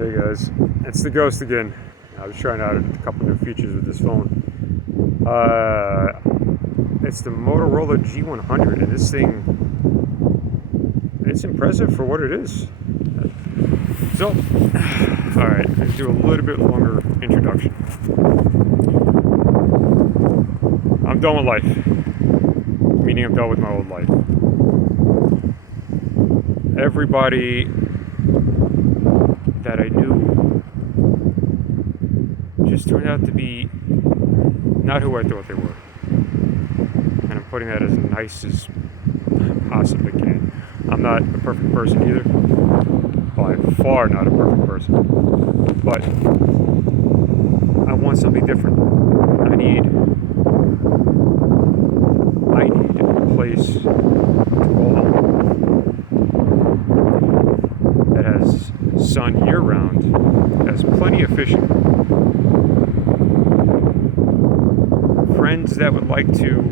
Hey guys, it's the Ghost again. I was trying out a couple new features with this phone. It's the Motorola G100, and this thing, it's impressive for what it is. So, alright, let's do a little bit longer introduction. I'm done with life, meaning I'm done with my old life. Everybody that I knew just turned out to be not who I thought they were. And I'm putting that as nice as I possibly can. I'm not a perfect person either. By far not a perfect person. But I want something different. I need a place to call home that has sun year round, has plenty of fishing, friends that would like to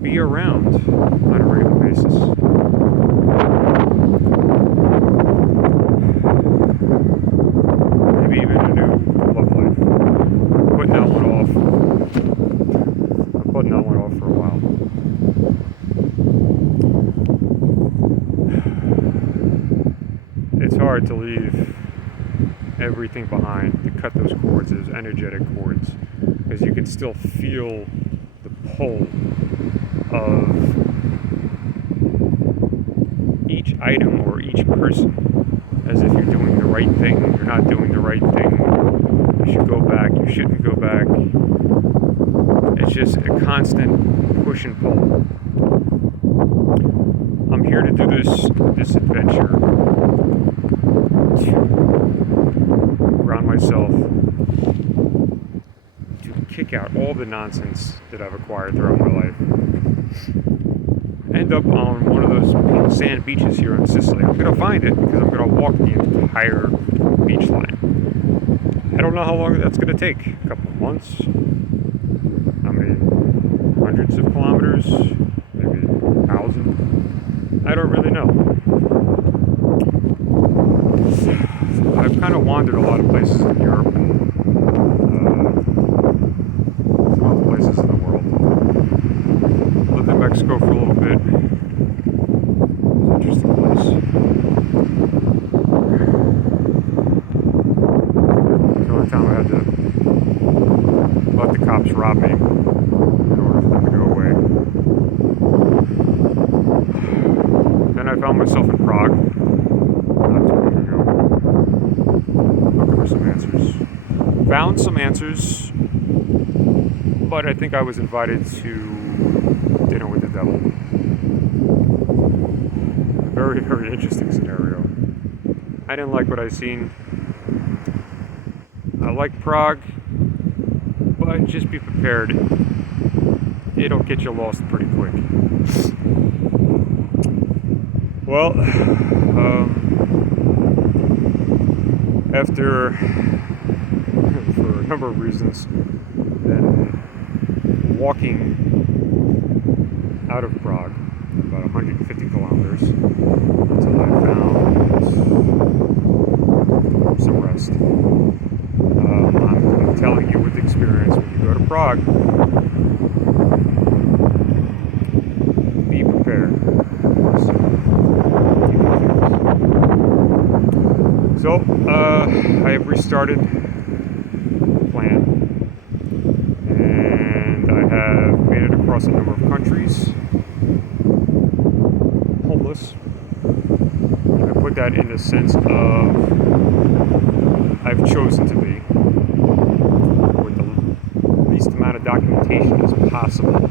be around on a regular basis. Maybe even a new love life. I'm putting that one off for a while. It's hard to leave everything behind, to cut those cords, those energetic cords, because you can still feel the pull of each item or each person, as if you're doing the right thing. You're not doing the right thing. You should go back. You shouldn't go back. It's just a constant push and pull. I'm here to do this adventure to ground myself, to kick out all the nonsense that I've acquired throughout my life. End up on one of those pink sand beaches here in Sicily. I'm going to find it because I'm going to walk the entire beach line. I don't know how long that's going to take. A couple of months. I mean, hundreds of kilometers, maybe 1,000. I don't really know. I've kind of wandered a lot of places in Europe and some other places in the world. Lived in Mexico for a little bit. It was an interesting place. The only time I had to let the cops rob me in order for them to go away. Then I found myself in Prague not too long ago, looking for some answers. Found some answers, but I think I was invited to dinner with the devil. A very, very interesting scenario. I didn't like what I seen. I like Prague, but just be prepared. It'll get you lost pretty quick. Well, after, for a number of reasons, then walking out of Prague, about 150 kilometers, until I found some rest. I'm telling you with experience, when you go to Prague, be prepared. So, I have restarted the plan, and I have made it across a number of countries, homeless. And I put that in the sense of I've chosen to be, with the least amount of documentation as possible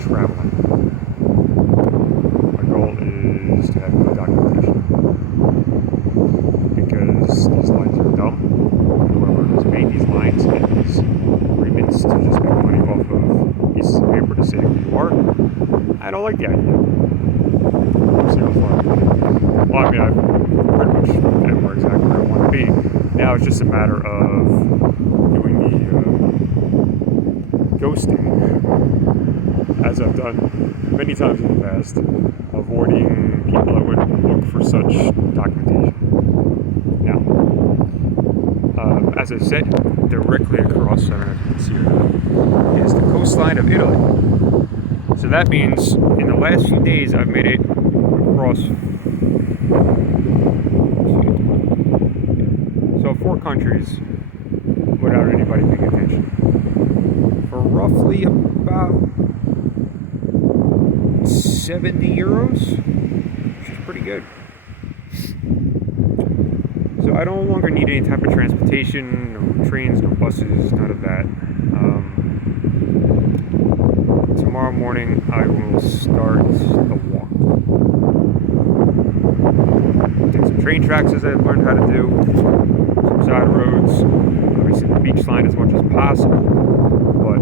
traveling. My goal is to have no documentation. Because these lines are dumb. Whoever has made these lines has agreements to just make money off of pieces of paper to say who you are. I don't like the idea. Well, I mean, I've pretty much been where exactly where I want to be. Now it's just a matter of doing the ghosting, as I've done many times in the past. avoiding people that would look for such documentation. Now, as I said, directly across, I don't know if you can see it, is the coastline of Italy. So that means in the last few days I've made it across 4 countries without anybody paying attention. For roughly about 70 euros, which is pretty good. So I no longer need any type of transportation, no trains, no buses, none of that. Tomorrow morning I will start the walk. Take some train tracks as I've learned how to do, some side roads, obviously the beach line as much as possible, but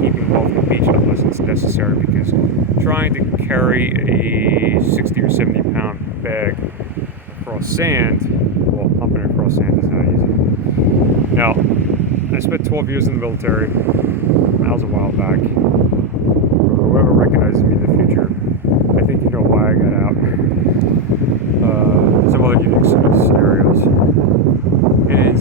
keeping off the beach unless it's necessary, because trying to carry a 60 or 70 pound bag across sand, well, humping across sand is not easy. Now, I spent 12 years in the military. That was a while back. Whoever recognizes me in the future, I think you know why I got out. Some other unique scenarios. And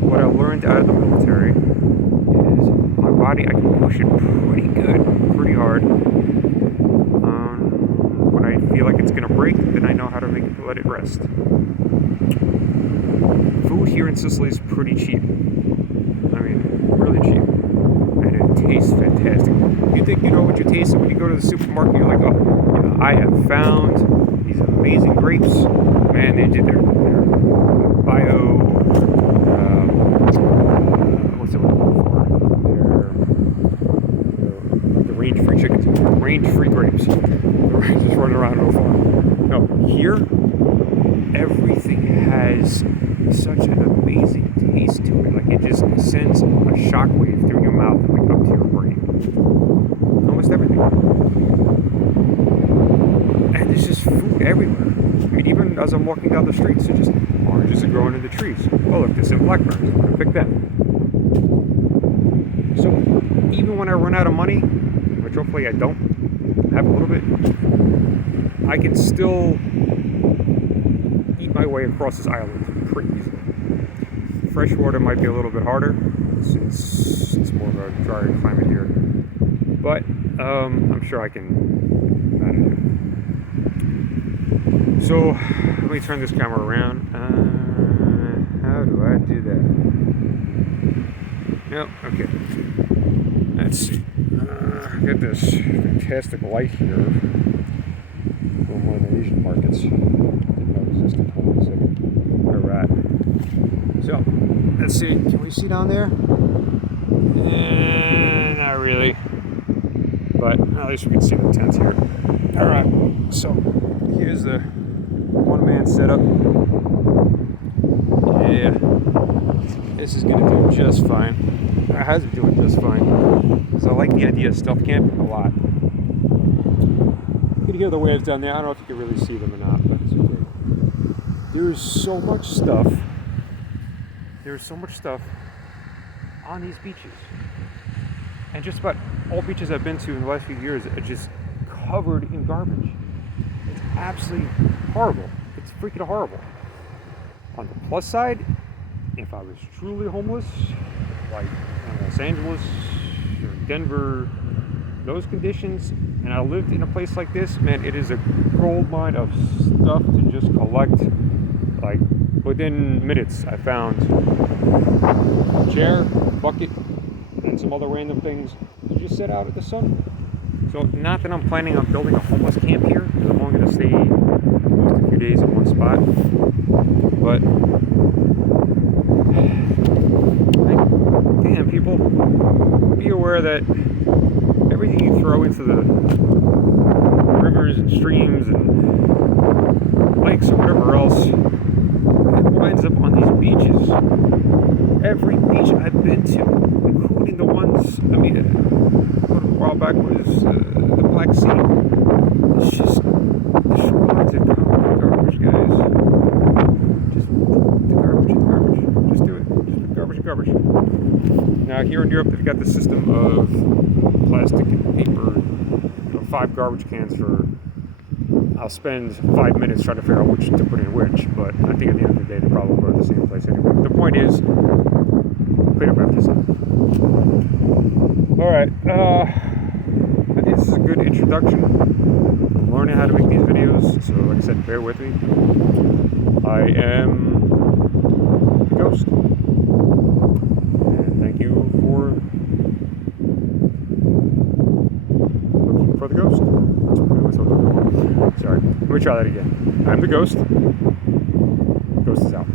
what I learned out of the military is my body, I can push it pretty good, pretty hard. When I feel like it's going to break, then I know how to let it rest. Food here in Sicily is pretty cheap. I mean, really cheap. And it tastes fantastic. You think you know what you're tasting when you go to the supermarket, you're like, oh, yeah, I have found these amazing grapes. Man, they did their bio, what's it for? The range-free chickens, range-free grapes. The range is running around on a farm. No, here, everything has such an amazing taste to it. Like it just sends a shockwave through your mouth and like up to your brain. Almost everything. And there's just food everywhere. I mean, even as I'm walking down the streets, there's just oranges are growing in the trees. Oh look, there's some blackberries. I'm gonna pick them. So even when I run out of money, which hopefully I don't have a little bit, I can still eat my way across this island pretty easily. Fresh water might be a little bit harder since it's more of a drier climate here, but I'm sure I can manage it. So let me turn this camera around. How do I do that? Nope. Okay. Let's see. Got this fantastic light here from one of the Asian markets. Didn't know it existed. Hold on a second. Alright. So, let's see. Can we see down there? Not really. But at least we can see the tents here. Alright. So, here's the one-man setup. Yeah. This is going to do just fine. It has been doing just fine. Because I like the idea of stealth camping a lot. You can hear the waves down there. I don't know if you can really see them or not, but it's okay. There's so much stuff. There's so much stuff on these beaches. And just about all beaches I've been to in the last few years are just covered in garbage. It's absolutely horrible. It's freaking horrible. On the plus side, if I was truly homeless, like in Los Angeles or Denver, those conditions, and I lived in a place like this, man, it is a gold mine of stuff to just collect. Like within minutes, I found a chair, a bucket, and some other random things to just sit out at the sun. So not that I'm planning on building a homeless camp here, because I'm only going to stay just a few days in one spot, but damn, people, be aware that everything you throw into the rivers and streams and lakes or whatever else, it winds up on these beaches. Every beach I've been to, including the ones, I mean, a while back was the Black Sea. It's just, the shorelines are covered in garbage, guys. Just the garbage and garbage. Just do it. Just garbage and garbage. Now, here in Europe, they've got the system of plastic and paper 5 garbage cans for, I'll spend 5 minutes trying to figure out which to put in which, but I think at the end of the day they probably go to the same place anyway. The point is, clean up after yourself. Alright, I think this is a good introduction. I'm learning how to make these videos, so like I said, bear with me. I am the Ghost. And thank you for looking for the Ghost. Sorry, let me try that again. I'm the Ghost. Ghost is out.